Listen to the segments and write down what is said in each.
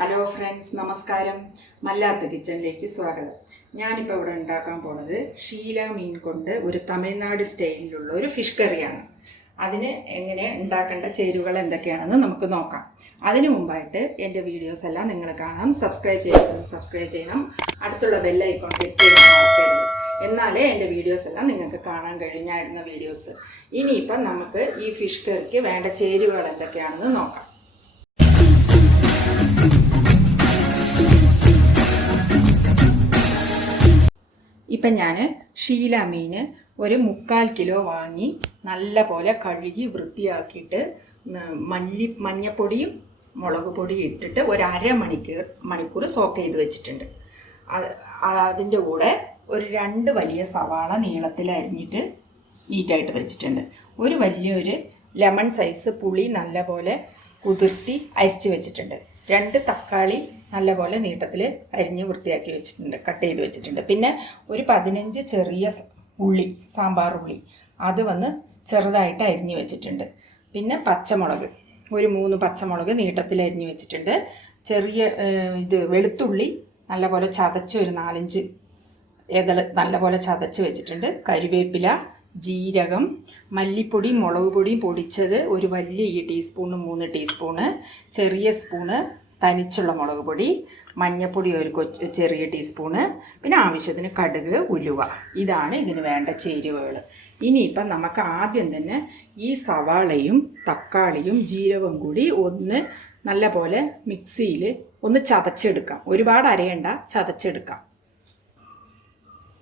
Hello friends, നമസ്കാരം. മല്ലാത്ത് കിച്ചണിലേക്ക് സ്വാഗതം. ഞാനിപ്പോൾ ഇവിടെ ഉണ്ടാക്കാൻ പോണത് ഷീല മീൻ കൊണ്ട് ഒരു തമിഴ്നാട് സ്റ്റൈലിലുള്ള ഒരു ഫിഷ് കറിയാണ്. അതിന് എങ്ങനെ ഉണ്ടാക്കേണ്ട ചേരുവകൾ എന്തൊക്കെയാണെന്ന് നമുക്ക് നോക്കാം. അതിനു മുമ്പായിട്ട് എൻ്റെ വീഡിയോസ് എല്ലാം നിങ്ങൾ കാണാം. സബ്സ്ക്രൈബ് ചെയ്യണം. അടുത്തുള്ള ബെൽ ഐക്കോൺ ക്ലിക്ക് ചെയ്യാൻ മറക്കരുത്. എന്നാലേ എൻ്റെ വീഡിയോസ് എല്ലാം നിങ്ങൾക്ക് കാണാൻ കഴിഞ്ഞായിരുന്ന വീഡിയോസ്. ഇനിയിപ്പം നമുക്ക് ഈ ഫിഷ് കറിക്ക് വേണ്ട ചേരുവകൾ എന്തൊക്കെയാണെന്ന് നോക്കാം. ഇപ്പം ഞാൻ ഷീല മീൻ ഒരു 3/4 കിലോ വാങ്ങി നല്ല പോലെ കഴുകി വൃത്തിയാക്കിയിട്ട് മഞ്ഞപ്പൊടിയും മുളക് പൊടിയും ഇട്ടിട്ട് ഒരു മണിക്കൂർ സോക്ക് ചെയ്ത് വെച്ചിട്ടുണ്ട്. അതിൻ്റെ കൂടെ ഒരു 2 വലിയ സവാള നീളത്തിൽ അരിഞ്ഞിട്ട് നീറ്റായിട്ട് വെച്ചിട്ടുണ്ട്. ഒരു വലിയൊരു ലെമൺ സൈസ് പുളി നല്ല പോലെ കുതിർത്തി അരിച്ച് വെച്ചിട്ടുണ്ട്. 2 തക്കാളി നല്ലപോലെ നീട്ടത്തിൽ അരിഞ്ഞ് വൃത്തിയാക്കി വെച്ചിട്ടുണ്ട്, കട്ട് ചെയ്ത് വെച്ചിട്ടുണ്ട്. പിന്നെ ഒരു 15 ചെറിയ ഉള്ളി, സാമ്പാർ ഉള്ളി, അത് ചെറുതായിട്ട് അരിഞ്ഞ് വെച്ചിട്ടുണ്ട്. പിന്നെ പച്ചമുളക്, ഒരു 3 പച്ചമുളക് നീട്ടത്തിൽ അരിഞ്ഞ് വെച്ചിട്ടുണ്ട്. ചെറിയ വെളുത്തുള്ളി നല്ലപോലെ ചതച്ച് ഒരു 4-5 ഇതൾ നല്ലപോലെ ചതച്ച് വെച്ചിട്ടുണ്ട്. കരിവേപ്പില, ജീരകം, മല്ലിപ്പൊടി, മുളക് പൊടി പൊടിച്ചത് ഒരു വലിയ ടീസ്പൂണ്, 3 ടീസ്പൂണ്, ചെറിയ സ്പൂണ് തനിച്ചുള്ള മുളക് പൊടി, മഞ്ഞൾപ്പൊടി ഒരു ചെറിയ ടീസ്പൂണ്, പിന്നെ ആവശ്യത്തിന് കടുക്, ഉലുവ. ഇതാണ് ഇതിന് വേണ്ട ചേരുവകൾ. ഇനിയിപ്പം നമുക്ക് ആദ്യം തന്നെ ഈ സവാളയും തക്കാളിയും ജീരകവും കൂടി നല്ല പോലെ മിക്സിയിൽ ചതച്ചെടുക്കാം. ഒരുപാട് അരയണ്ട, ചതച്ചെടുക്കാം.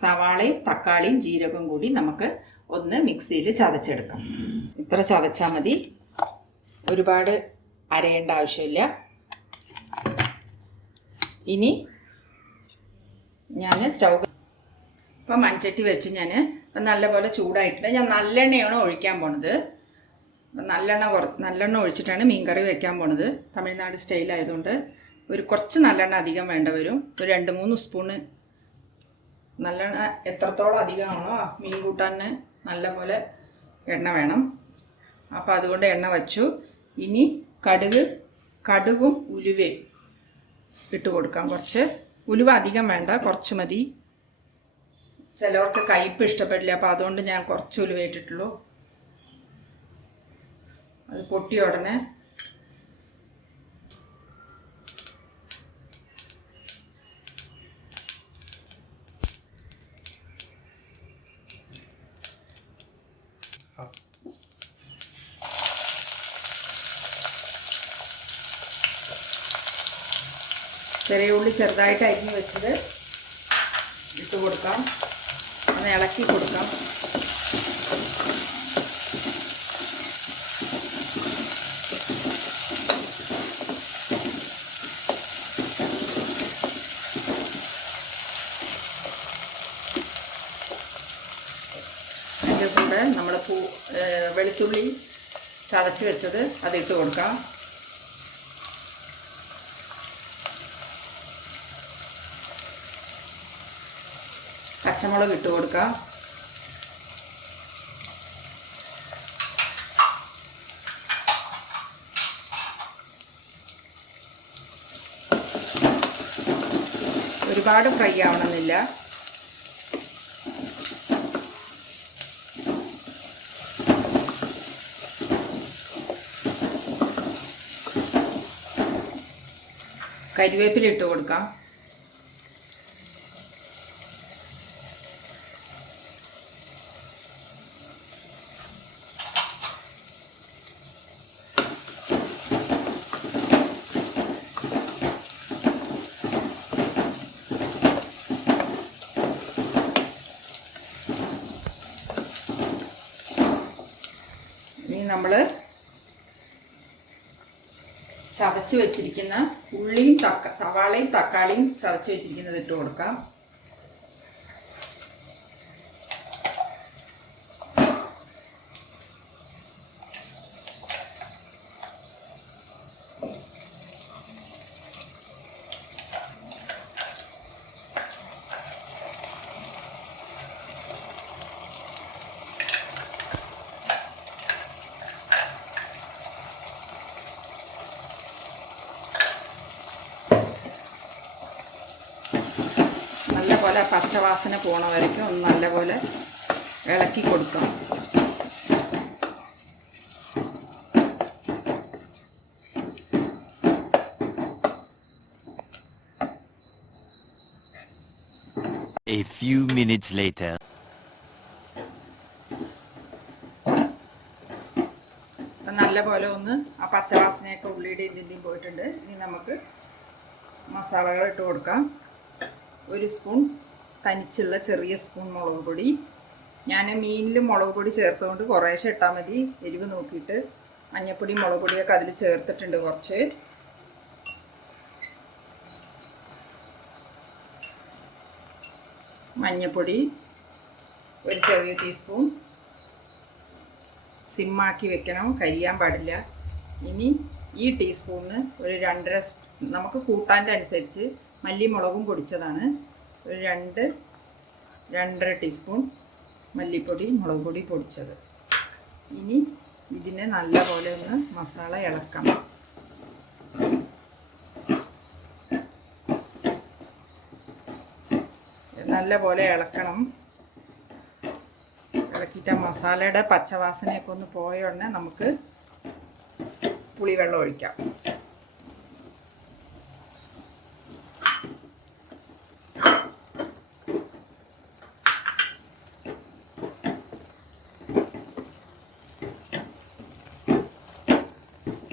സവാളയും തക്കാളിയും ജീരകവും കൂടി നമുക്ക് മിക്സിയിൽ ചതച്ചെടുക്കാം. ഇത്ര ചതച്ചാൽ മതി, ഒരുപാട് അരയേണ്ട ആവശ്യമില്ല. ഇനി ഞാൻ ഇപ്പം മൺചട്ടി വെച്ച് ഇപ്പം നല്ലപോലെ ചൂടായിട്ടുണ്ട്. ഞാൻ നല്ലെണ്ണയാണ് ഒഴിക്കാൻ പോണത്. നല്ലെണ്ണ ഒഴിച്ചിട്ടാണ് മീൻകറി വെക്കാൻ പോണത്. തമിഴ്നാട് സ്റ്റൈലായതുകൊണ്ട് കുറച്ച് നല്ലെണ്ണ അധികം വേണ്ട വരും. ഒരു 2-3 സ്പൂണ് നല്ലെണ്ണ. എത്രത്തോളം അധികമാണോ മീൻ കൂട്ടാന് നല്ലപോലെ എണ്ണ വേണം. അപ്പോൾ അതുകൊണ്ട് എണ്ണ വച്ചു. ഇനി കടുകും ഉലുവയും ഇട്ട് കൊടുക്കാം. കുറച്ച് ഉലുവ അധികം വേണ്ട, കുറച്ച് മതി. ചിലവർക്ക് കയ്പ്പ് ഇഷ്ടപ്പെടില്ല, അപ്പോൾ അതുകൊണ്ട് ഞാൻ കുറച്ച് ഉലുവ ഇട്ടിട്ടുള്ളൂ. അത് പൊട്ടിയ ഉടനെ ചെറിയ ഉള്ളി ചെറുതായിട്ട് അരിഞ്ഞ് വെച്ചത് ഇട്ട് കൊടുക്കാം. ഒന്ന് ഇളക്കി കൊടുക്കാം. അതിൻ്റെ കൂടെ നമ്മൾ വെളുത്തുള്ളി ചതച്ച് വെച്ചത് അതിട്ട് കൊടുക്കാം. പച്ചമുളക് ഇട്ട് കൊടുക്കാം. ഒരുപാട് ഫ്രൈ ആവണമെന്നില്ല. കരിവേപ്പില ഇട്ട് കൊടുക്കാം. നമ്മൾ ചതച്ച് വെച്ചിരിക്കുന്ന ഉള്ളിയും സവാളയും തക്കാളിയും ചതച്ച് വെച്ചിരിക്കുന്നത് ഇട്ട് കൊടുക്കാം. മസാലയുടെ പച്ചവാസന പോണ വരയ്ക്കും ഒന്ന് നല്ലപോലെ ഇളക്കി കൊടുക്കണം. A few minutes later. നല്ലപോലെ ഒന്ന് ആ പച്ചവാസനയൊക്കെ ഉള്ളിയുടെ ഇതിൻ്റെയും പോയിട്ടുണ്ട്. ഇനി നമുക്ക് മസാലകൾ ഇട്ട് കൊടുക്കാം. 1 സ്പൂൺ തനിച്ചുള്ള ചെറിയ സ്പൂൺ മുളക് പൊടി. ഞാൻ മീനിൽ മുളക് പൊടി ചേർത്തുകൊണ്ട് കുറേശ്ശെ ഇട്ടാൽ മതി, എരിവ് നോക്കിയിട്ട്. മഞ്ഞൾപ്പൊടി മുളക് പൊടിയൊക്കെ അതിൽ ചേർത്തിട്ടുണ്ട് കുറച്ച്. മഞ്ഞൾപ്പൊടി 1 ചെറിയ ടീസ്പൂൺ. സിമ്മാക്കി വെക്കണം, കരിയാൻ പാടില്ല. ഇനി ഈ ടീസ്പൂണിന് ഒരു 2.5 നമുക്ക് കൂട്ടാൻ്റെ അനുസരിച്ച് മല്ലിമുളകും പൊടിച്ചതാണ്. ഒരു 2-2.5 ടീസ്പൂൺ മല്ലിപ്പൊടി മുളക് പൊടി പൊടിച്ചത്. ഇനി ഇതിനെ നല്ലപോലെ ഒന്ന് മസാല ഇളക്കണം. നല്ലപോലെ ഇളക്കണം. ഇളക്കിയിട്ട് മസാലയുടെ പച്ചവാസനയൊക്കെ ഒന്ന് പോയ ഉടനെ നമുക്ക് പുളിവെള്ളം ഒഴിക്കാം.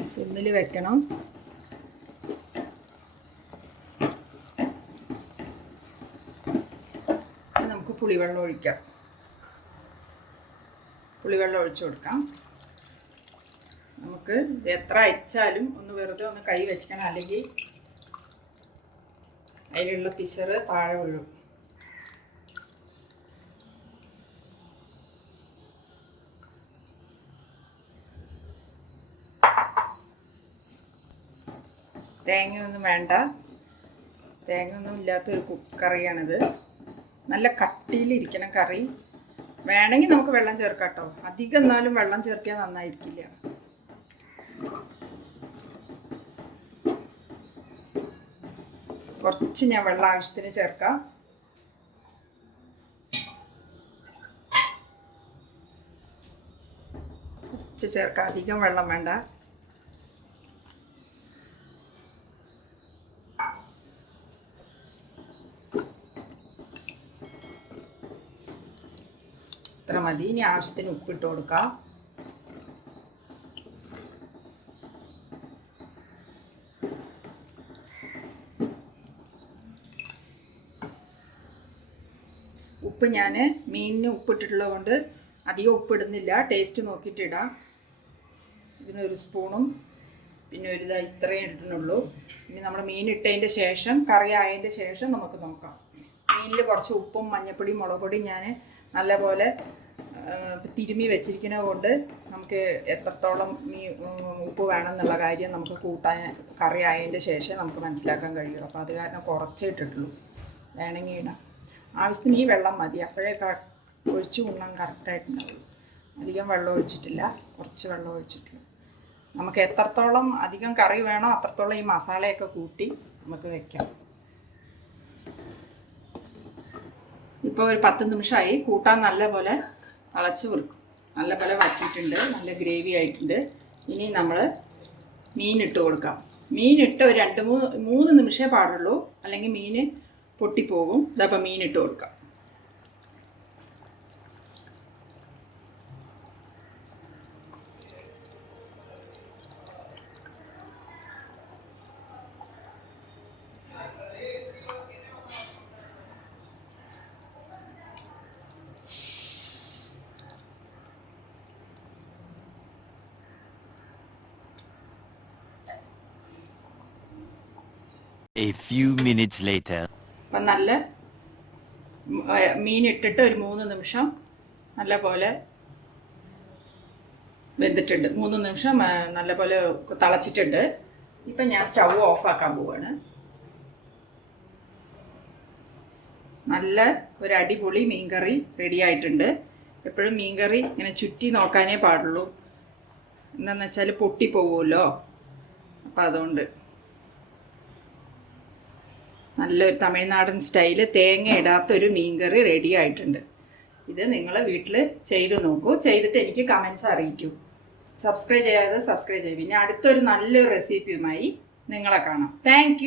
സിമ്മിൽ വെക്കണം. നമുക്ക് പുളിവെള്ളം ഒഴിക്കാം. പുളിവെള്ളം ഒഴിച്ചു കൊടുക്കാം. നമുക്ക് എത്ര അരിച്ചാലും ഒന്ന് വെറുതെ ഒന്ന് കൈ വെക്കണം, അല്ലെങ്കിൽ അതിലുള്ള പിശറ് താഴെ വീഴും. തേങ്ങയൊന്നും വേണ്ട, തേങ്ങയൊന്നും ഇല്ലാത്തൊരു കറിയാണിത്. നല്ല കട്ടിയിലിരിക്കണം കറി. വേണമെങ്കിൽ നമുക്ക് വെള്ളം ചേർക്കാം കേട്ടോ. അധികം എന്നാലും വെള്ളം ചേർത്തിയാൽ നന്നായിരിക്കില്ല. കുറച്ച് ഞാൻ വെള്ളം ആവശ്യത്തിന് ചേർക്കാം. കുറച്ച് ചേർക്കാം, അധികം വെള്ളം വേണ്ട. ഇത്ര മതി. ഇനി ആവശ്യത്തിന് ഉപ്പിട്ട് കൊടുക്കാം. ഉപ്പ് ഞാൻ മീനിന് ഉപ്പിട്ടിട്ടുള്ളത് കൊണ്ട് അധികം ഉപ്പിടുന്നില്ല, ടേസ്റ്റ് നോക്കിയിട്ട് ഇടാം. ഇതിനൊരു സ്പൂണും പിന്നെ ഒരു ഇത്രയും ഇടുന്നുള്ളൂ. ഇനി നമ്മൾ മീൻ ഇട്ടതിൻ്റെ ശേഷം, കറി ആയതിൻ്റെ ശേഷം നമുക്ക് നോക്കാം. മീനിൽ കുറച്ച് ഉപ്പും മഞ്ഞൾപ്പൊടിയും മുളക് പൊടിയും ഞാൻ നല്ലപോലെ തിരുമ്മി വെച്ചിരിക്കുന്നത് കൊണ്ട് നമുക്ക് എത്രത്തോളം ഉപ്പ് വേണമെന്നുള്ള കാര്യം നമുക്ക് കൂട്ടാൻ കറി ആയതിൻ്റെ ശേഷം നമുക്ക് മനസ്സിലാക്കാൻ കഴിയും. അപ്പോൾ അത് കാരണം കുറച്ചേ ഇട്ടിട്ടുള്ളൂ, വേണമെങ്കിൽ ഇടാം. ആവശ്യത്തിന് ഈ വെള്ളം മതി, അപ്പോഴേ ഒഴിച്ചു കൊള്ളാൻ കറക്റ്റായിട്ടുണ്ടാവും. അധികം വെള്ളം ഒഴിച്ചിട്ടില്ല, കുറച്ച് വെള്ളം ഒഴിച്ചിട്ടുള്ളൂ. നമുക്ക് എത്രത്തോളം അധികം കറി വേണോ അത്രത്തോളം ഈ മസാലയൊക്കെ കൂട്ടി നമുക്ക് വെക്കാം. ഇപ്പോൾ ഒരു 10 നിമിഷമായി. കൂട്ടാൻ നല്ലപോലെ തിളച്ച് വെറുക്കും, നല്ലപോലെ വറ്റിയിട്ടുണ്ട്, നല്ല ഗ്രേവി ആയിട്ടുണ്ട്. ഇനി നമ്മൾ മീനിട്ട് കൊടുക്കാം. മീനിട്ട് ഒരു 2-3 നിമിഷമേ പാടുള്ളൂ, അല്ലെങ്കിൽ മീൻ പൊട്ടിപ്പോകും. ഇതപ്പോൾ മീനിട്ട് കൊടുക്കാം. A few minutes later. അപ്പം നല്ല മീൻ ഇട്ടിട്ട് ഒരു 3 നിമിഷം നല്ലപോലെ വെന്തിട്ടുണ്ട്. 3 നിമിഷം നല്ലപോലെ തിളച്ചിട്ടുണ്ട്. ഇപ്പം ഞാൻ സ്റ്റൗ ഓഫാക്കാൻ പോവാണ്. നല്ല ഒരു അടിപൊളി മീൻകറി റെഡി ആയിട്ടുണ്ട്. എപ്പോഴും മീൻകറി ഇങ്ങനെ ചുറ്റി നോക്കാനേ പാടുള്ളൂ, എന്താണെന്ന് വെച്ചാൽ പൊട്ടിപ്പോവുമല്ലോ. അപ്പം അതുകൊണ്ട് നല്ലൊരു തമിഴ്നാടൻ സ്റ്റൈല് തേങ്ങ ഇടാത്തൊരു മീൻകറി റെഡി ആയിട്ടുണ്ട്. ഇത് നിങ്ങൾ വീട്ടിൽ ചെയ്ത് നോക്കൂ. ചെയ്തിട്ട് എനിക്ക് കമൻസ് അറിയിക്കൂ. സബ്സ്ക്രൈബ് ചെയ്യാതെ സബ്സ്ക്രൈബ് ചെയ്യും. പിന്നെ അടുത്തൊരു നല്ലൊരു റെസിപ്പിയുമായി നിങ്ങളെ കാണാം. താങ്ക്